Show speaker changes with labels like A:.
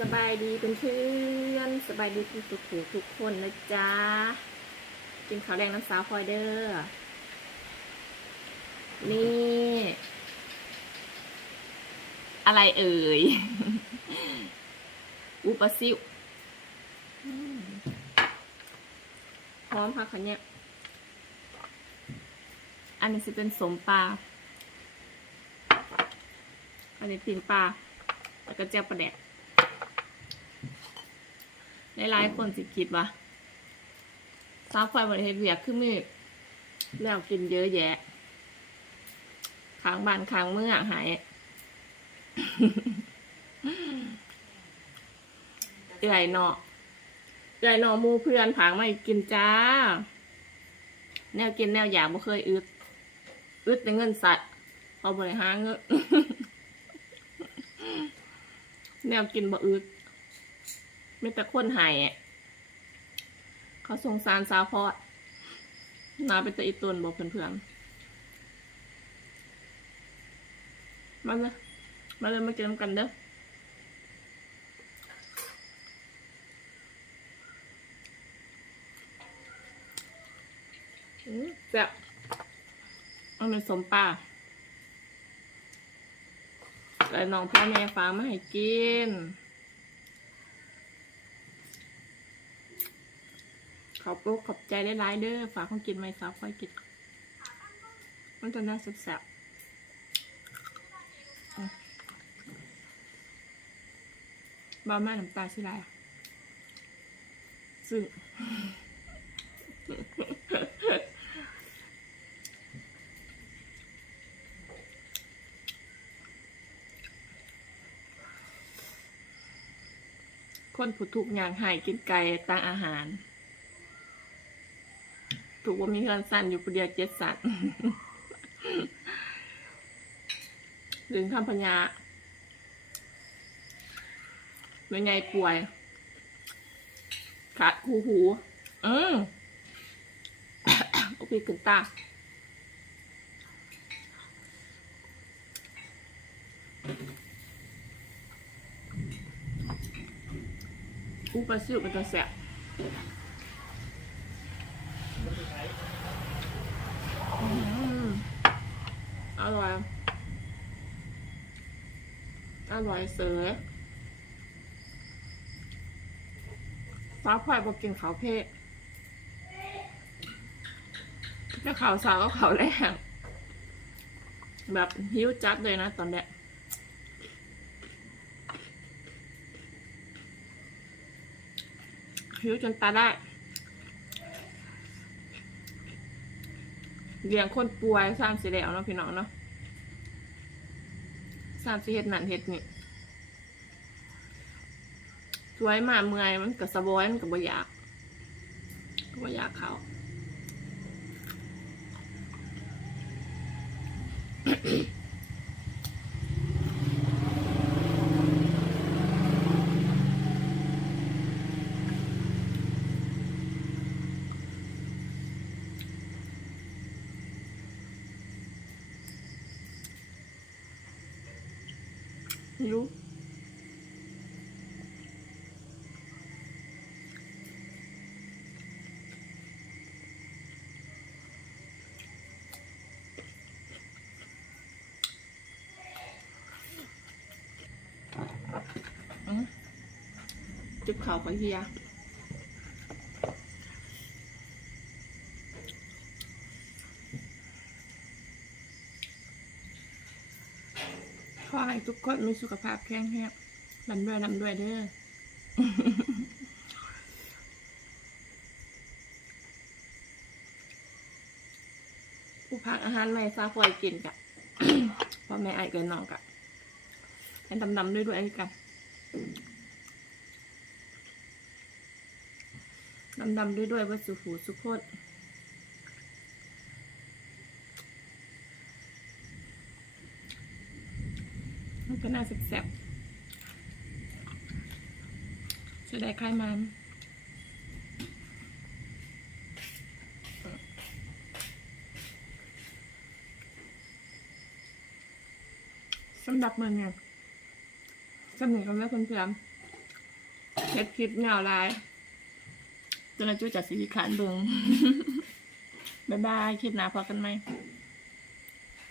A: สบายดีเพื่อนๆสบายดีทุกทุกทุกทุกคนนะจ๊ะกินข้าวแดงน้ำสาวพอยเดอร์นี่ อะไรเอ่ย อุปซิวพร้อมค่ะคันเนี้ยอันนี้จะเป็นสมปลา อันนี้ปิ่งปลา แล้วก็เจียวปลาแดก หลายๆคนสิคิดว่าสาวไฟบริเฮ็ดเวียกคือมืดแล้วกินเยอะแยะค้างบ้านค้างเมื่อหายเอื่อยเนาะเอื่อยเนาะมูเพื่อนผางไม่กินจ้า แนวกินแนวอยากบ่เคยอึด อึดแต่เงินสัตว์พอบริหารเงินแนวกินบ่อึด ไม่แต่คนหายเขาสงสารสาวพอดนาเป็นตะอีตุนบอกเพื่อนๆ มาเลย มาเลยมากินน้ำกันเด้ออืมแซ่บเอันสมปลาแต่น้องพ่อแม่ฟ้ามาให้กิน ขอบคุณขอบใจได้หลายๆเด้อฝากของกินไม่สาวค่อยกินมันจะน่าแซ่บบ้าแม่น้ำตาสิไรอะซึ่งคนผู้ทุกอย่างหายกินไก่ตั้งอาหาร ถูกว่ามีเงินสั้นอยู่คนเดียวเจ็ดสันถึงคำพญาเป็นไงป่วย ขาดหูหู อืมโอเคขึ้นตาอุปสิวเป็นตัวแสบอืม อร่อย อร่อยเสือฟ้าพลอยบอกกินขาวเพศจะขาวสาวก็ขาวแรงแบบหิวจัดเลยนะตอนเนี้ยหิวจนตาได้เลี้ยงคนป่วยสร้างสิแล้วเนาะพี่น้องเนาะ สางสิเฮ็ดนั่นเฮ็ดนี่สวยมาเมื่อยมันกับสบอยมันกับบ่อยากก็บ่อยากเขา หิวอืมจุบข่าวขอเฮีย ขอให้ทุกคนมีสุขภาพแข็งแรงลำด้วยลำด้วยเด้อผู้พักอาหารไม่ซาฟอยกินกะพ่อแม่ไอ้กันน้องกะให้ดำๆด้วยด้วยกันดำๆด้วยด้วยว่าสุหูสุโคตร มันก็น่าแซ่บๆจะได้คลายมันสำหรับมือเนี่ยสำหรับกันแล้วเพื่อนเฮ็ดคลิปยาลายจนอาจุจะสีขานเบิงบ๊ายบาย คลิปหน้าพอกันไหม